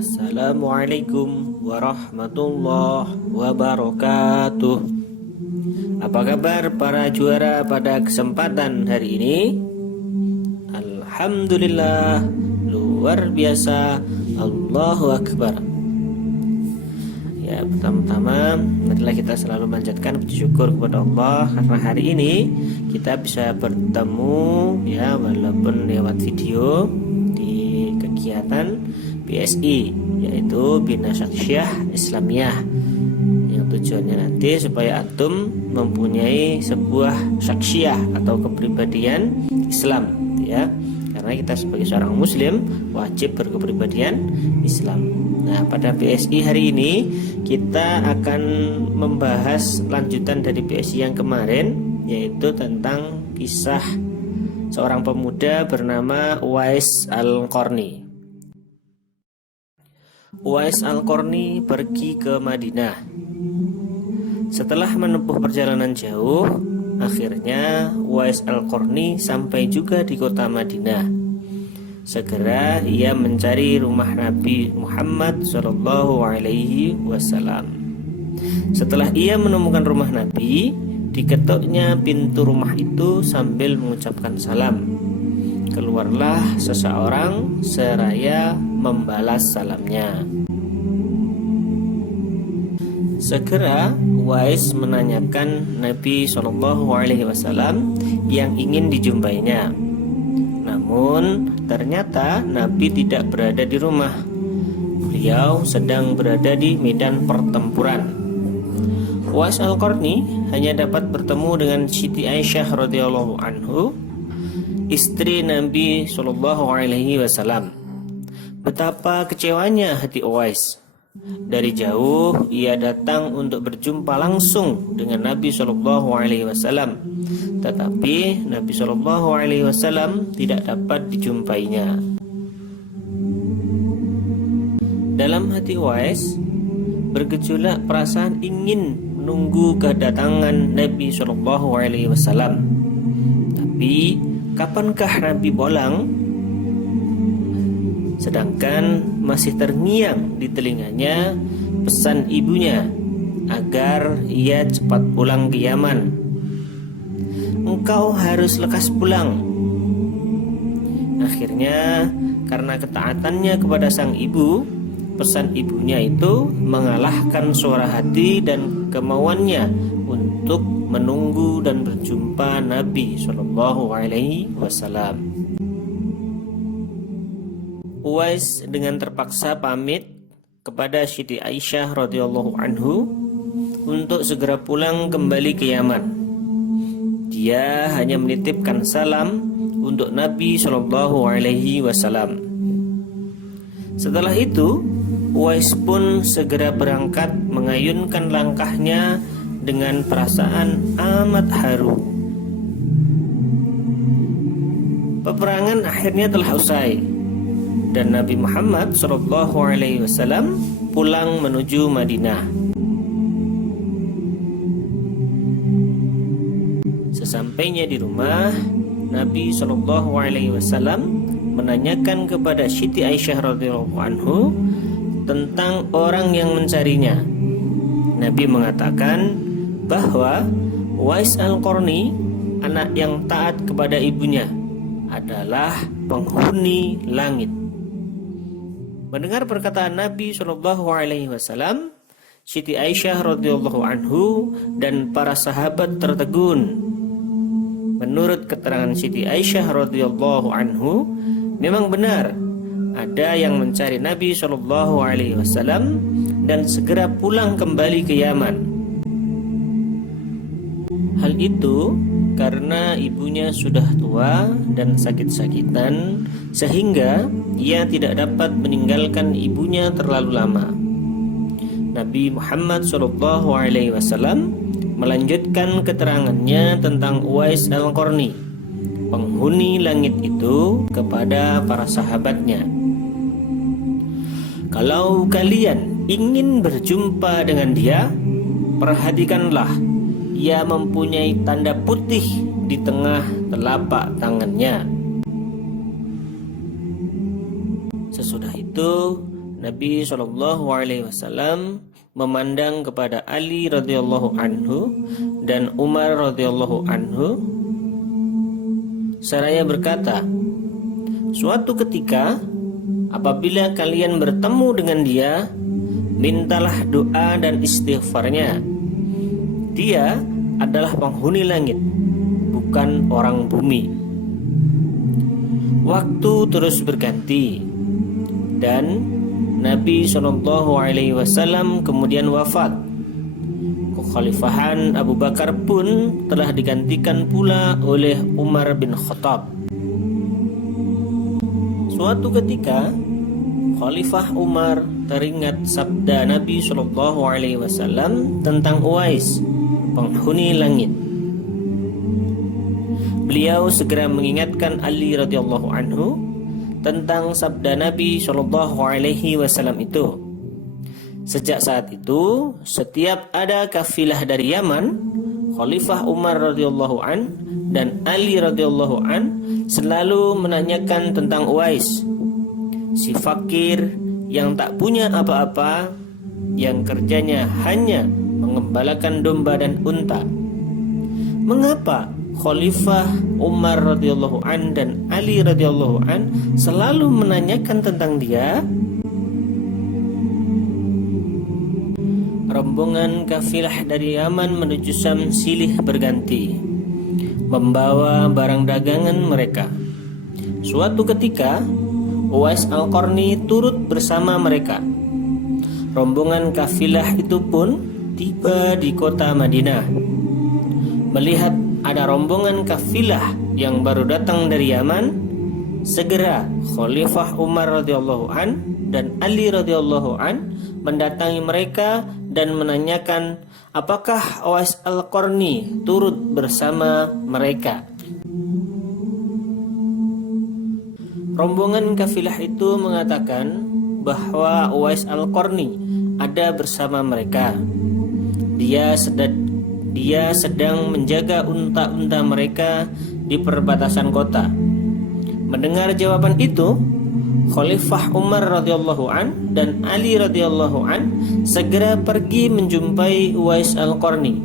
Assalamualaikum warahmatullahi wabarakatuh. Apa kabar para juara pada kesempatan hari ini? Alhamdulillah, luar biasa, Allahu Akbar. Ya, pertama-tama marilah kita selalu manjatkan puji syukur kepada Allah karena hari ini kita bisa bertemu ya, walaupun lewat video di kegiatan BSI, yaitu Bina Syakhsiyah Islamiyah, yang tujuannya nanti supaya antum mempunyai sebuah syakhsiyah atau kepribadian Islam ya, karena kita sebagai seorang muslim wajib berkepribadian Islam. Nah, pada BSI hari ini kita akan membahas lanjutan dari BSI yang kemarin, yaitu tentang kisah seorang pemuda bernama Uwais Al-Qarni. Uwais Al-Qarni pergi ke Madinah. Setelah menempuh perjalanan jauh, akhirnya Uwais Al-Qarni sampai juga di kota Madinah. Segera ia mencari rumah Nabi Muhammad SAW. Setelah ia menemukan rumah Nabi, diketuknya pintu rumah itu sambil mengucapkan salam. Keluarlah seseorang seraya membalas salamnya. Segera Uwais menanyakan Nabi SAW yang ingin dijumpainya. Namun ternyata Nabi tidak berada di rumah. Beliau sedang berada di medan pertempuran. Uwais Al-Qarni hanya dapat bertemu dengan Siti Aisyah radhiyallahu anhu, istri Nabi SAW. Betapa kecewanya hati Uwais. Dari jauh ia datang untuk berjumpa langsung dengan Nabi SAW, tetapi Nabi SAW tidak dapat dijumpainya. Dalam hati Uwais bergejolak perasaan ingin menunggu kedatangan Nabi SAW. Tapi kapankah Nabi pulang? Sedangkan masih terngiang di telinganya pesan ibunya agar ia cepat pulang ke Yaman. Engkau harus lekas pulang. Akhirnya karena ketaatannya kepada sang ibu, pesan ibunya itu mengalahkan suara hati dan kemauannya untuk menunggu dan berjumpa Nabi SAW. Uwais dengan terpaksa pamit kepada Siti Aisyah radhiyallahu anhu untuk segera pulang kembali ke Yaman. Dia hanya menitipkan salam untuk Nabi SAW. Setelah itu, Uwais pun segera berangkat mengayunkan langkahnya dengan perasaan amat haru. Peperangan akhirnya telah usai dan Nabi Muhammad SAW pulang menuju Madinah. Sesampainya di rumah, Nabi SAW menanyakan kepada Siti Aisyah radhiyallahu anhu tentang orang yang mencarinya. Nabi mengatakan bahwa Uwais Al-Qarni, anak yang taat kepada ibunya, adalah penghuni langit. Mendengar perkataan Nabi SAW, Siti Aisyah radhiyallahu anhu dan para sahabat tertegun. Menurut keterangan Siti Aisyah radhiyallahu anhu, memang benar ada yang mencari Nabi SAW dan segera pulang kembali ke Yaman. Hal itu karena ibunya sudah tua dan sakit-sakitan, sehingga ia tidak dapat meninggalkan ibunya terlalu lama. Nabi Muhammad SAW melanjutkan keterangannya tentang Uwais Al-Qarni, penghuni langit itu, kepada para sahabatnya. Kalau kalian ingin berjumpa dengan dia, perhatikanlah, ia mempunyai tanda putih di tengah telapak tangannya. Sesudah itu Nabi SAW memandang kepada Ali radhiyallahu anhu dan Umar radhiyallahu anhu seraya berkata, suatu ketika apabila kalian bertemu dengan dia, mintalah doa dan istighfarnya. Dia adalah penghuni langit, bukan orang bumi. Waktu terus berganti dan Nabi SAW kemudian wafat. Kekhalifahan Abu Bakar pun telah digantikan pula oleh Umar bin Khattab. Suatu ketika Khalifah Umar teringat sabda Nabi SAW tentang Uwais, penghuni langit. Beliau segera mengingatkan Ali radhiyallahu anhu tentang sabda Nabi SAW itu. Sejak saat itu, setiap ada kafilah dari Yaman, Khalifah Umar radhiyallahu an dan Ali radhiyallahu an selalu menanyakan tentang Uwais, si fakir yang tak punya apa-apa, yang kerjanya hanya mengembalakan domba dan unta. Mengapa Khalifah Umar radhiyallahu an dan Ali radhiyallahu an selalu menanyakan tentang dia? Rombongan kafilah dari Yaman menuju Syam silih berganti membawa barang dagangan mereka. Suatu ketika Uwais Al-Qarni turut bersama mereka. Rombongan kafilah itu pun tiba di kota Madinah. Melihat ada rombongan kafilah yang baru datang dari Yaman, segera Khalifah Umar radhiyallahu an dan Ali radhiyallahu an mendatangi mereka dan menanyakan apakah Uwais Al-Qarni turut bersama mereka. Rombongan kafilah itu mengatakan bahwa Uwais Al-Qarni ada bersama mereka. Dia sedang menjaga unta-unta mereka di perbatasan kota. Mendengar jawaban itu, Khalifah Umar radhiyallahu an dan Ali radhiyallahu an segera pergi menjumpai Uwais Al-Qarni.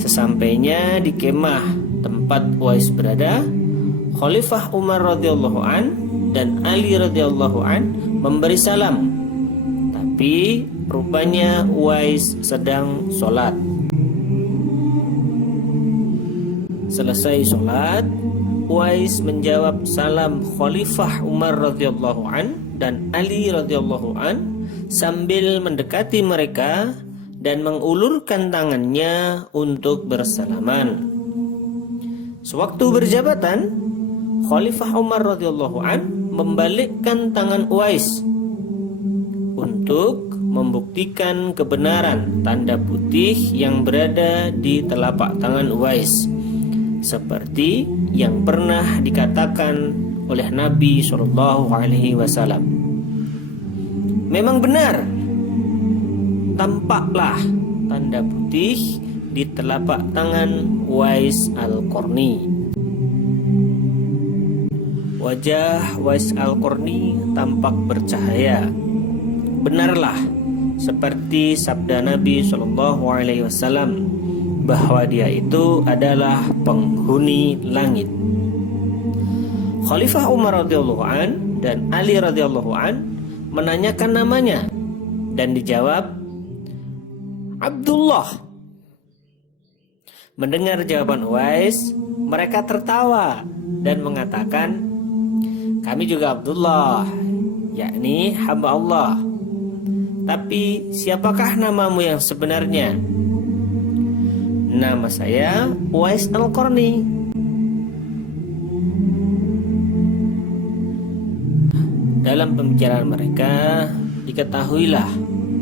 Sesampainya di kemah tempat Uwais berada, Khalifah Umar radhiyallahu an dan Ali radhiyallahu an memberi salam. Tapi rupanya Uwais sedang sholat. Selesai sholat, Uwais menjawab salam Khalifah Umar radhiyallahu an dan Ali radhiyallahu an sambil mendekati mereka dan mengulurkan tangannya untuk bersalaman. Sewaktu berjabatan, Khalifah Umar radhiyallahu an membalikkan tangan Uwais untuk membuktikan kebenaran tanda putih yang berada di telapak tangan Uwais, seperti yang pernah dikatakan oleh Nabi SAW. Memang benar, tampaklah tanda putih di telapak tangan Uwais Al-Qarni. Wajah Uwais Al-Qarni tampak bercahaya. Benarlah seperti sabda Nabi SAW bahwa dia itu adalah penghuni langit. Khalifah Umar radhiyallahu an dan Ali radhiyallahu an menanyakan namanya dan dijawab Abdullah. Mendengar jawaban Uwais, mereka tertawa dan mengatakan, kami juga Abdullah, yakni hamba Allah. Tapi siapakah namamu yang sebenarnya? Nama saya Uwais Al-Qarni. Dalam pembicaraan mereka, diketahuilah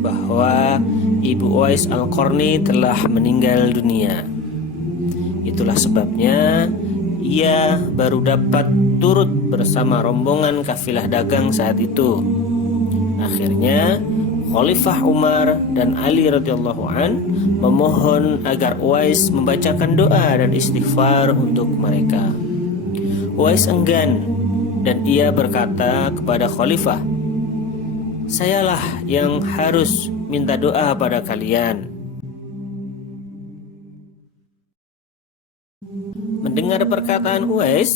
bahwa ibu Uwais Al-Qarni telah meninggal dunia. Itulah sebabnya ia baru dapat turut bersama rombongan kafilah dagang saat itu. Akhirnya Khalifah Umar dan Ali radhiyallahu an memohon agar Uwais membacakan doa dan istighfar untuk mereka. Uwais enggan dan ia berkata kepada Khalifah, sayalah yang harus minta doa pada kalian. Mendengar perkataan Uwais,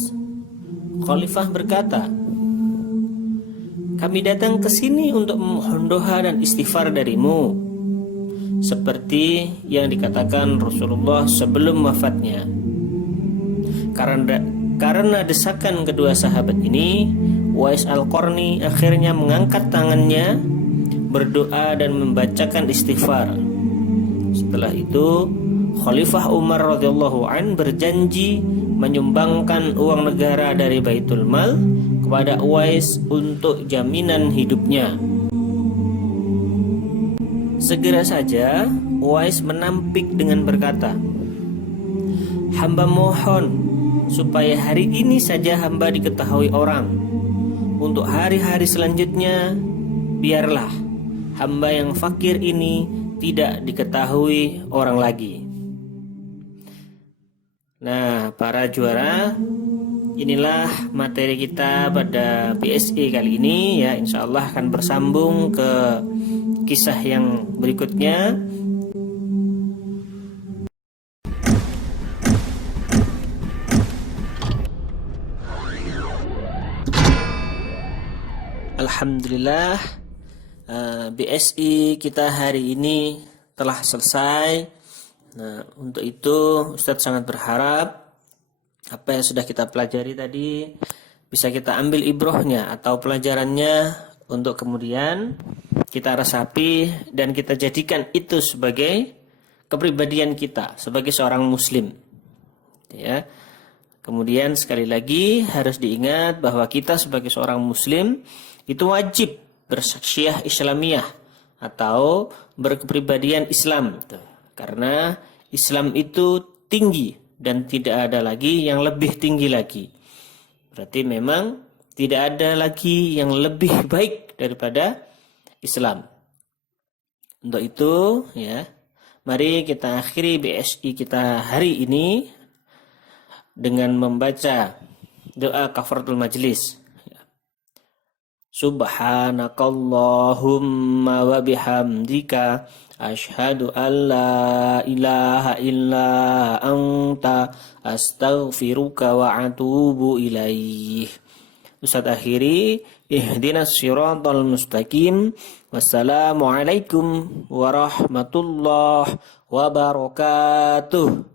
Khalifah berkata, kami datang ke sini untuk memohon doa dan istighfar darimu, seperti yang dikatakan Rasulullah sebelum wafatnya. Karena desakan kedua sahabat ini, Uwais Al-Qarni akhirnya mengangkat tangannya, berdoa dan membacakan istighfar. Setelah itu, Khalifah Umar radhiyallahu an berjanji menyumbangkan uang negara dari Baitul Mal kepada Uwais untuk jaminan hidupnya. Segera saja Uwais menampik dengan berkata, hamba mohon supaya hari ini saja hamba diketahui orang. Untuk hari-hari selanjutnya, biarlah hamba yang fakir ini tidak diketahui orang lagi. Nah, para juara, inilah materi kita pada PSE kali ini ya. Insya Allah akan bersambung ke kisah yang berikutnya. Alhamdulillah, BSI kita hari ini telah selesai. Nah, untuk itu Ustadz sangat berharap apa yang sudah kita pelajari tadi bisa kita ambil ibrohnya atau pelajarannya untuk kemudian kita resapi dan kita jadikan itu sebagai kepribadian kita sebagai seorang muslim. Ya. Kemudian sekali lagi harus diingat bahwa kita sebagai seorang muslim itu wajib bersyakhsiyah Islamiyah atau berkepribadian Islam. Karena Islam itu tinggi dan tidak ada lagi yang lebih tinggi lagi. Berarti memang tidak ada lagi yang lebih baik daripada Islam. Untuk itu ya, mari kita akhiri BSI kita hari ini dengan membaca doa kafaratul majlis. Subhanakallahumma wa bihamdika asyhadu an la ilaha illa anta astaghfiruka wa atubu ilaih. Ustadz akhiri, ihdinas siratal mustaqim. Wassalamualaikum warahmatullahi wabarakatuh.